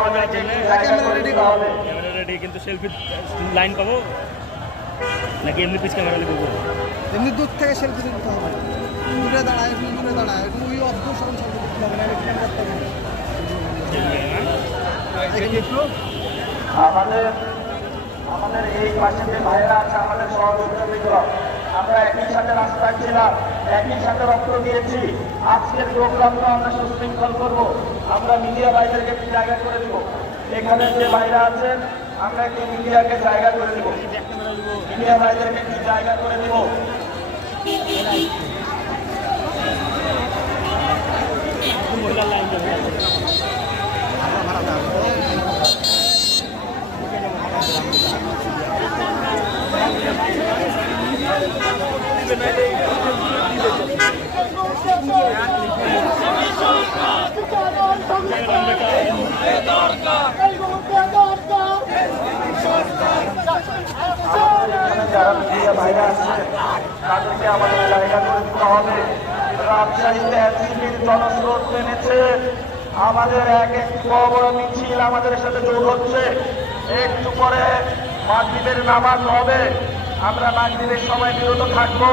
Camera ready, কিন্তু selfie line পাবো নাকি এমনি পিস ক্যামেরা নেবো? এমনি দূর থেকে সেলফি তুলতে হবে, দূরে দাঁড়ায় দূরে দাঁড়ায় ওই অদ্ভুত সরম সরম করতে হবে না, আমাদের আমাদের এই পাশে যে ভাইয়েরা আছে, আমাদের সহযোগিতা মিত্র, আমরা একই সাথে রাস্তায় ছিলাম, একই সাথে রক্ত দিয়েছি। আজকের প্রোগ্রামটা আমরা সুশৃঙ্খল করবো। আমরা মিডিয়া ভাইদেরকে জায়গা করে দেবো। এখানে যে ভাইরা আছেন, আমরা একটু মিডিয়াকে জায়গা করে দেবো, মিডিয়া ভাইদেরকে একটু জায়গা করে দেবো। যারা মিডিয়া ভাইরা আছে তাদেরকে আমাদের জায়গা করে দিতে হবে। রাজশাহীতে এনসিপির জনস্রোত নেমেছে, আমাদের এক একটি বড় বড় মিছিল আমাদের সাথে যোগ হচ্ছে। একটু পরে মাগরিবের নামাজ হবে, আমরা মাগরিবের সময় বিরত থাকবো।